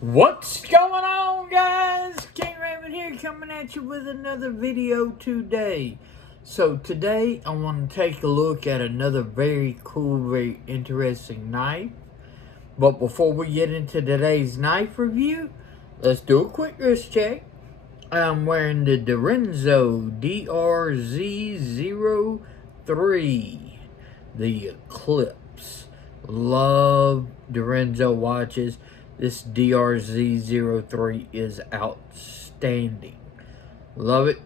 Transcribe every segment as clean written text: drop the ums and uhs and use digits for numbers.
What's going on, guys? King Raven here, coming at you with another video today. So today I want to take a look at another very cool, very interesting knife. But before we get into today's knife review, let's do a quick wrist check. I'm wearing the Dorenzo DRZ03, the Eclipse. Love Dorenzo watches. This DRZ03 is outstanding. Love it.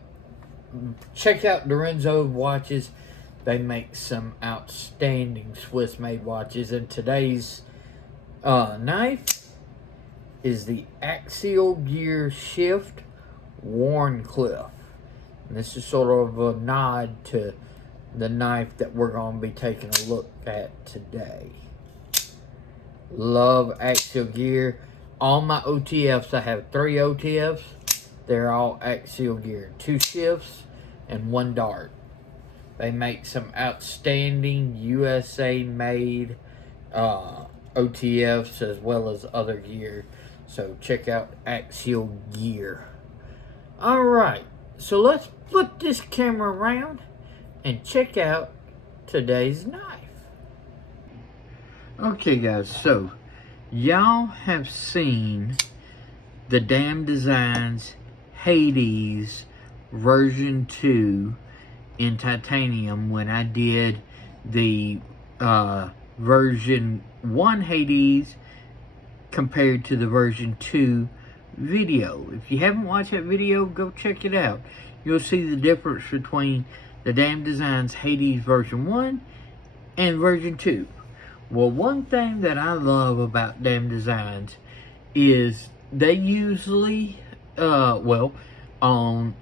Check out Dorenzo watches. They make some outstanding Swiss-made watches. And today's knife is the Axial Gear Shift Wharncliff. And this is sort of a nod to the knife that we're going to be taking a look at today. Love Axial Gear. All my OTFs, I have 3 OTFs. They're all Axial Gear. 2 shifts and 1 dart. They make some outstanding USA made OTFs as well as other gear. So check out Axial Gear. Alright, so let's flip this camera around and check out today's knife. Okay guys, so y'all have seen the Damned Designs Hades version 2 in titanium when I did the version 1 Hades compared to the version 2 video. If you haven't watched that video, go check it out. You'll see the difference between the Damned Designs Hades version 1 and version 2. Well, one thing that I love about Damned Designs is they usually, on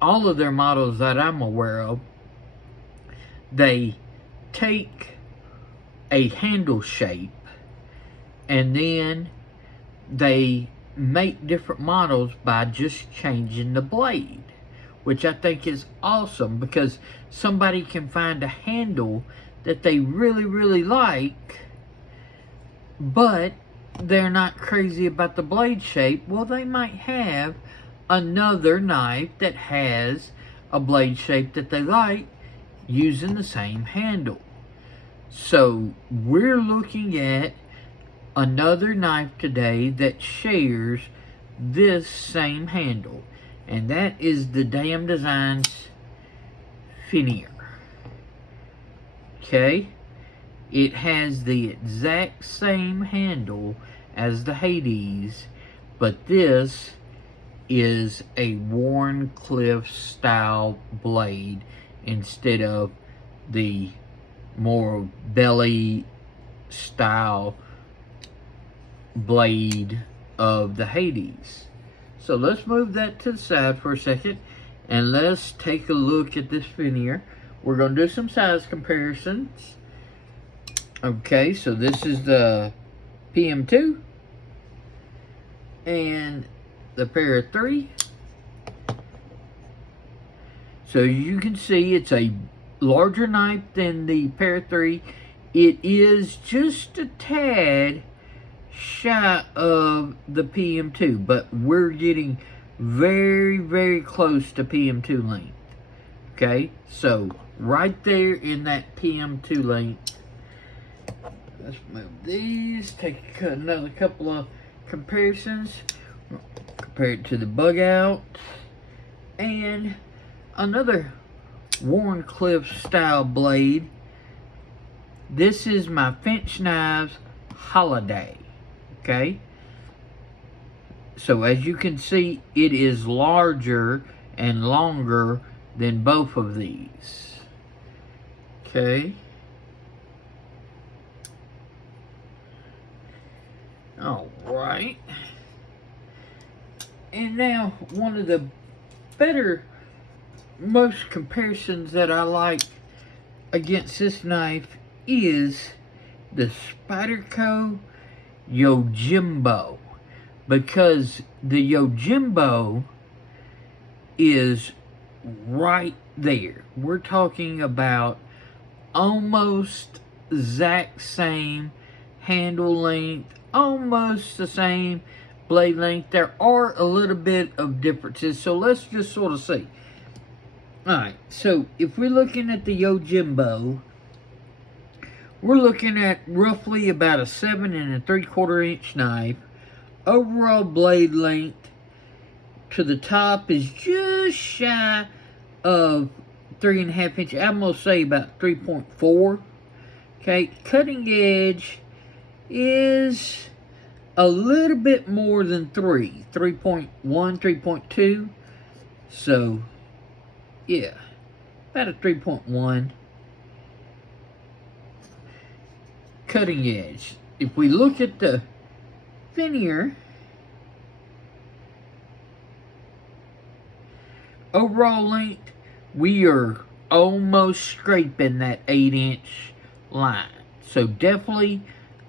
all of their models that I'm aware of, they take a handle shape and then they make different models by just changing the blade, which I think is awesome because somebody can find a handle that they really like, but they're not crazy about the blade shape. Well, they might have another knife that has a blade shape that they like using the same handle. So we're looking at another knife today that shares this same handle, and that is the Damned Designs Fenrir. Okay, it has the exact same handle as the Hades, but this is a Wharncliff style blade instead of the more belly style blade of the Hades. So let's move that to the side for a second and let's take a look at this Fenrir. We're going to do some size comparisons. Okay, so this is the PM2 and the Para 3. So you can see it's a larger knife than the Para 3. It is just a tad shy of the PM2, but we're getting very close to PM2 length. Okay, so right there in that PM2 length. Let's move these, take another couple of comparisons. Compare it to the Bug Out and another Wharncliff style blade. This is my Finch Knives Holiday. Okay, so as you can see, it is larger and longer than both of these. Okay. Alright. And now, one of the better, most comparisons that I like against this knife is the Spyderco Yojimbo. Because the Yojimbo is right there. We're talking about almost exact same handle length, almost the same blade length. There are a little bit of differences, so let's just sort of see. Alright, so if we're looking at the Yojimbo, we're looking at roughly about a 7 3/4 inch knife. Overall blade length to the top is just shy of 3.5 inches. I'm going to say about 3.4. Okay, cutting edge is a little bit more than 3.1, 3.2. So, yeah, about a 3.1 cutting edge. If we look at the Fenrir, overall length, we are almost scraping that 8-inch line. So definitely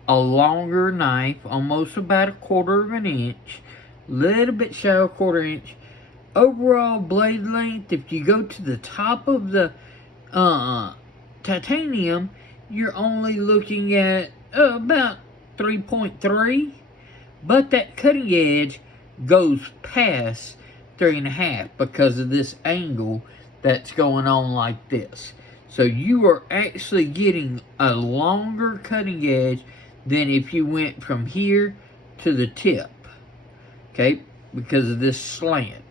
a longer knife, almost about 1/4 inch, little bit shy of 1/4 inch. Overall blade length, if you go to the top of the titanium, you're only looking at about 3.3, but that cutting edge goes past 3.5 because of this angle that's going on like this. So you are actually getting a longer cutting edge than if you went from here to the tip, okay, because of this slant.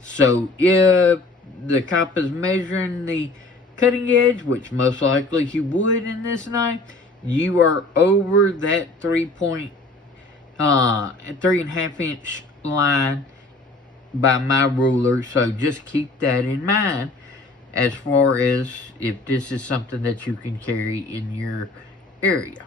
So if the cop is measuring the cutting edge, which most likely he would in this knife, you are over that 3.5 inch line by my ruler. So just keep that in mind as far as if this is something that you can carry in your area.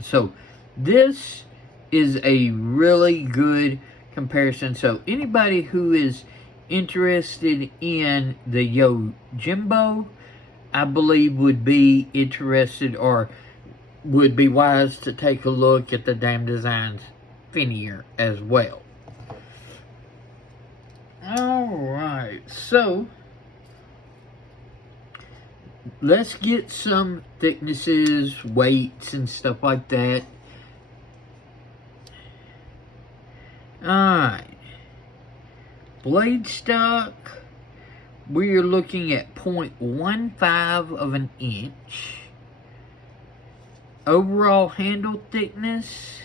So this is a really good comparison. So anybody who is interested in the Yojimbo, I believe would be interested or would be wise to take a look at the Damned Designs Fenrir as well. Alright, so let's get some thicknesses, weights, and stuff like that. Alright. Blade stock, we are looking at 0.15 of an inch. Overall handle thickness,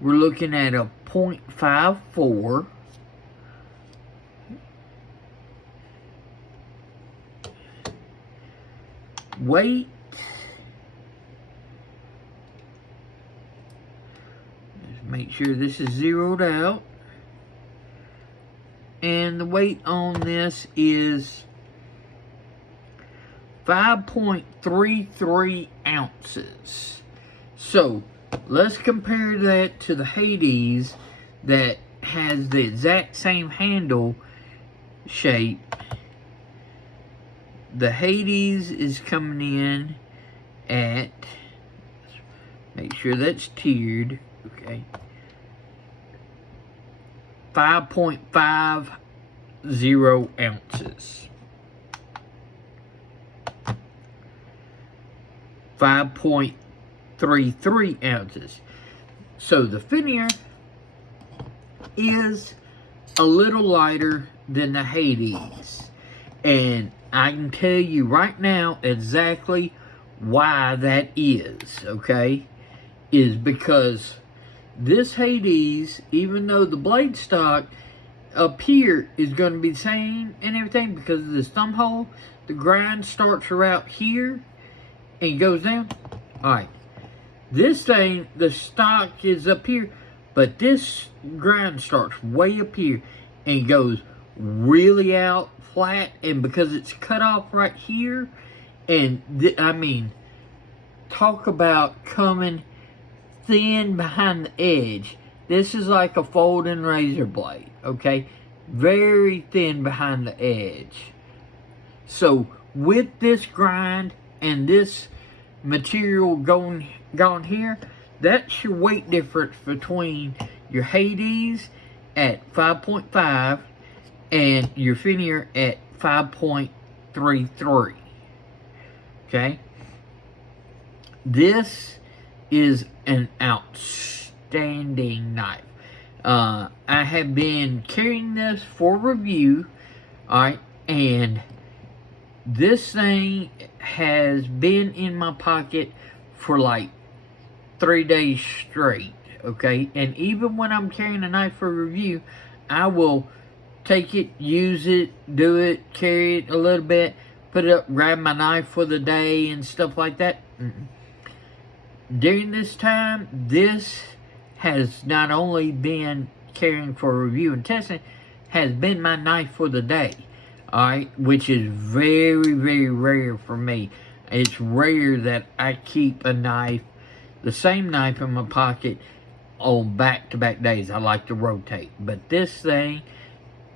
we're looking at a 0.54. Weight, just make sure this is zeroed out. And the weight on this is 5.33 ounces. So let's compare that to the Hades that has the exact same handle shape. The Hades is coming in at, make sure that's tiered, okay, 5.50 ounces. 5.33 ounces. So the Fenrir is a little lighter than the Hades. And I can tell you right now exactly why that is, okay? Is because this Hades, even though the blade stock up here is going to be the same and everything because of this thumb hole, the grind starts around here and goes down. Alright, this thing, the stock is up here, but this grind starts way up here and goes really out flat, and because it's cut off right here, and I mean, talk about coming thin behind the edge. This is like a folding razor blade, okay? Very thin behind the edge. So with this grind and this material gone here, that's your weight difference between your Hades at 5.5 and your Fenrir at 5.33. Okay? This is an outstanding knife. I have been carrying this for review, alright, and this thing has been in my pocket for like 3 days straight, okay? And even when I'm carrying a knife for review, I will take it, use it, do it, carry it a little bit, put it up, grab my knife for the day and stuff like that. During this time, this has not only been carrying for review and testing, has been my knife for the day. Alright, which is very, very rare for me. It's rare that I keep a knife, the same knife in my pocket on back-to-back days. I like to rotate. But this thing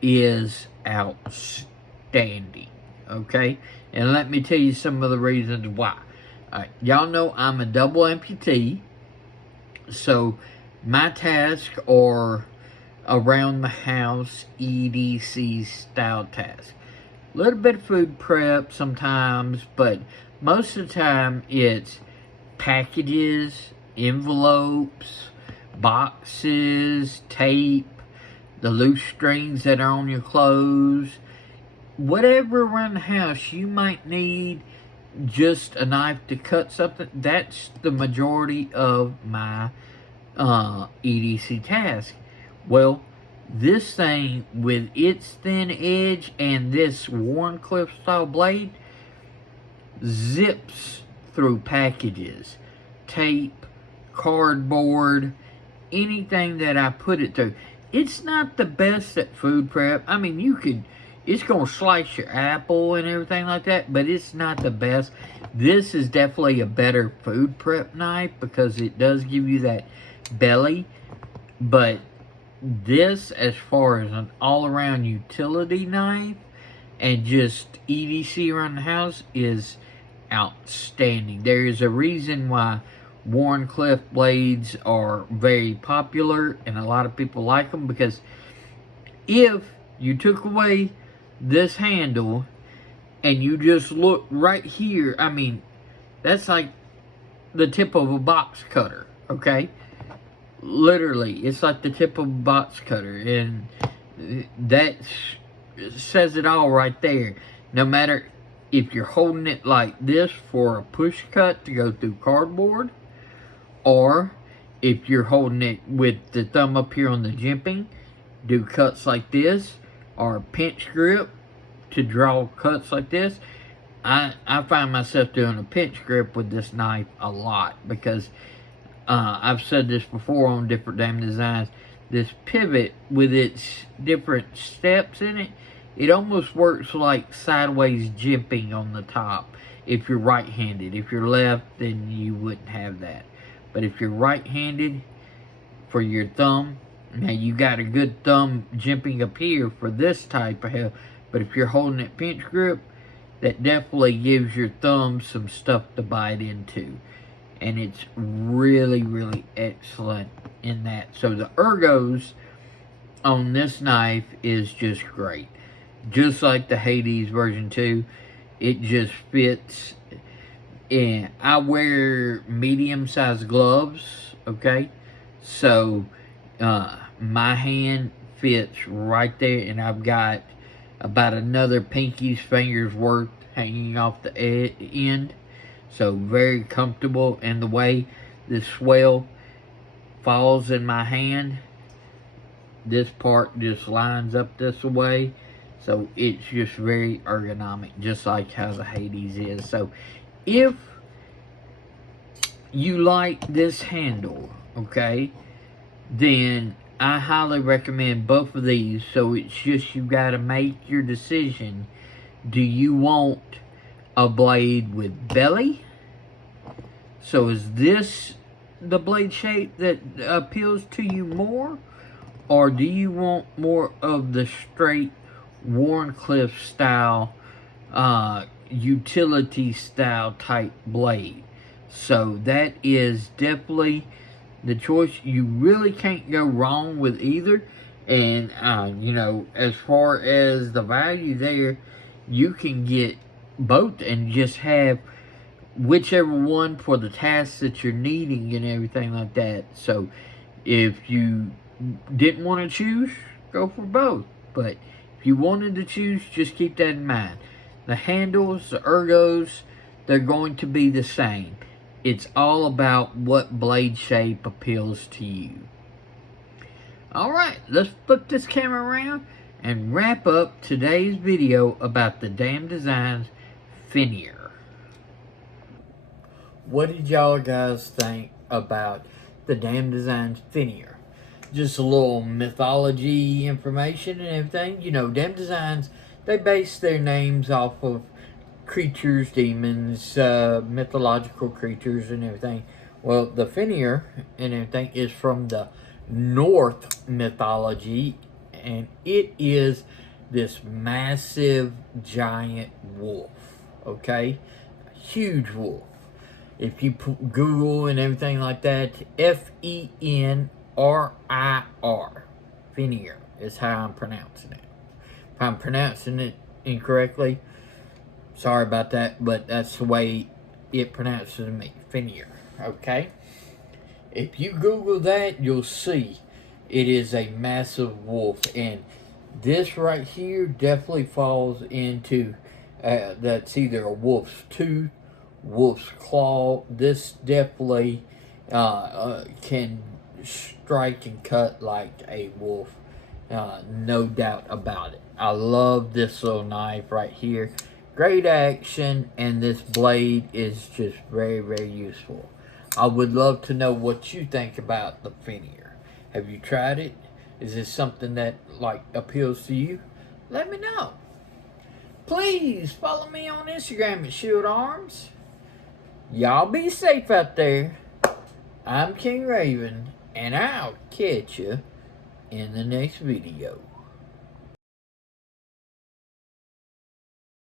is outstanding. Okay? And let me tell you some of the reasons why. Alright, y'all know I'm a double amputee. So, my tasks are around the house EDC style tasks. A little bit of food prep sometimes, but most of the time it's packages, envelopes, boxes, tape, the loose strings that are on your clothes. Whatever around the house you might need just a knife to cut something, that's the majority of my EDC task. Well, this thing with its thin edge and this Wharncliff style blade zips through packages, tape, cardboard, anything that I put it through. It's not the best at food prep. I mean, it's going to slice your apple and everything like that, but it's not the best. This is definitely a better food prep knife because it does give you that belly, but this, as far as an all-around utility knife and just EDC around the house, is outstanding. There is a reason why Wharncliff blades are very popular and a lot of people like them, because if you took away this handle and you just look right here, I mean, that's like the tip of a box cutter, okay? Literally, it's like the tip of a box cutter, and that says it all right there. No matter if you're holding it like this for a push cut to go through cardboard, or if you're holding it with the thumb up here on the jimping, do cuts like this, or a pinch grip to draw cuts like this. I find myself doing a pinch grip with this knife a lot, because I've said this before on different Damned Designs, this pivot with its different steps in it, it almost works like sideways jimping on the top if you're right-handed. If you're left, then you wouldn't have that. But if you're right-handed, for your thumb, now you got a good thumb jimping up here for this type of help, but if you're holding it pinch grip, that definitely gives your thumb some stuff to bite into. And it's really, really excellent in that. So the ergos on this knife is just great. Just like the Hades version 2, it just fits. And I wear medium-sized gloves, okay? So my hand fits right there, and I've got about another pinky's finger's worth hanging off the end. So very comfortable, and the way the swell falls in my hand, this part just lines up this way, so it's just very ergonomic, just like how the Hades is. So if you like this handle, okay, then I highly recommend both of these. So it's just, you got to make your decision. Do you want a blade with belly? So is this the blade shape that appeals to you more? Or do you want more of the straight Wharncliff style, utility style type blade? So that is definitely the choice. You really can't go wrong with either. And, you know, as far as the value there, you can get both and just have whichever one for the tasks that you're needing and everything like that. So if you didn't want to choose, go for both. But if you wanted to choose, just keep that in mind. The handles, the ergos, they're going to be the same. It's all about what blade shape appeals to you. Alright, let's flip this camera around and wrap up today's video about the Damned Designs Fenrir. What did y'all guys think about the Damned Designs Fenrir? Just a little mythology information and everything. You know, Damned Designs, they base their names off of creatures, demons, mythological creatures and everything. Well, the Fenrir and everything is from the North mythology, and it is this massive giant wolf, okay? Huge wolf. If you Google and everything like that, Fenrir, Fenrir is how I'm pronouncing it. If I'm pronouncing it incorrectly, sorry about that, but that's the way it pronounces to me, Fenrir, okay? If you Google that, you'll see it is a massive wolf, and this right here definitely falls into, that's either a wolf's tooth, wolf's claw. This definitely can strike and cut like a wolf, no doubt about it. I love this little knife right here. Great action, and this blade is just very, very useful. I would love to know what you think about the Fenrir. Have you tried it? Is this something that like appeals to you? Let me know. Please follow me on Instagram at Shield Arms. Y'all be safe out there. I'm King Raven, and I'll catch you in the next video.